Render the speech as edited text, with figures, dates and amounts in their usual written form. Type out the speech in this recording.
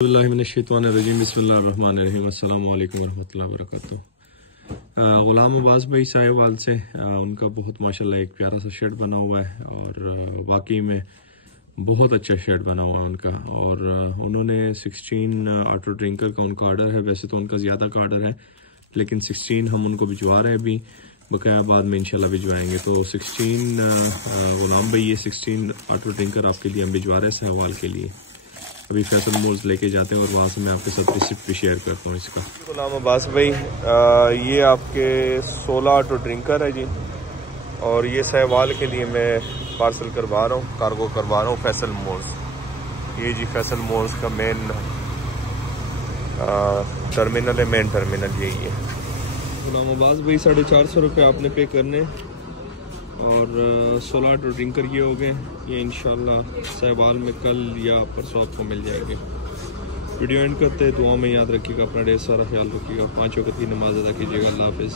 बिस्मिल्लाहिर्रहमानिर्रहीम बिस्मिल्लाहिर्रहमानिर्रहीम अस्सलामु अलैकुम वरहमतुल्लाहि वबरकातुहू। ग़ुलाम अब्बास भाई साहिवाल से उनका बहुत माशाल्लाह एक प्यारा सा शर्ट बना हुआ है और वाकई में बहुत अच्छा शर्ट बना हुआ है उनका। और उन्होंने 16 ऑटो ड्रिंकर का उनका ऑर्डर है। वैसे तो उनका ज़्यादा का ऑर्डर है लेकिन 16 हम उनको भिजवा रहे हैं अभी, बकाया बाद में इंशाल्लाह भिजवाएंगे। तो 16 ग़ुलाम भाई ये 16 ऑटो ड्रिंकर आपके लिए हम भिजवा रहे हैं साहिवाल के लिए। अभी फैसल मोल्स लेके जाते हैं और वहाँ से मैं आपके साथ रिसिप्ट भी शेयर करता हूँ इसका। ग़ुलाम अब्बास भाई ये आपके 16 ऑटो ड्रिंकर है जी, और ये साहिवाल के लिए मैं पार्सल करवा रहा हूँ, कार्गो करवा रहा हूँ फैसल मोल्स। ये जी फैसल मोल्स का मेन टर्मिनल है, मेन टर्मिनल यही है। ग़ुलाम अब्बास भाई 450 रुपये आपने पे करने और 16 ऑटो ड्रिंकर ये हो गए। ये इंशाल्लाह साहिवाल में कल या परसों आपको मिल जाएंगे। वीडियो एंड करते हैं, दुआ में याद रखिएगा, अपना ढेर सारा ख्याल रखिएगा, 5 वक्त की नमाज अदा कीजिएगा। अल्लाह हाफिज़।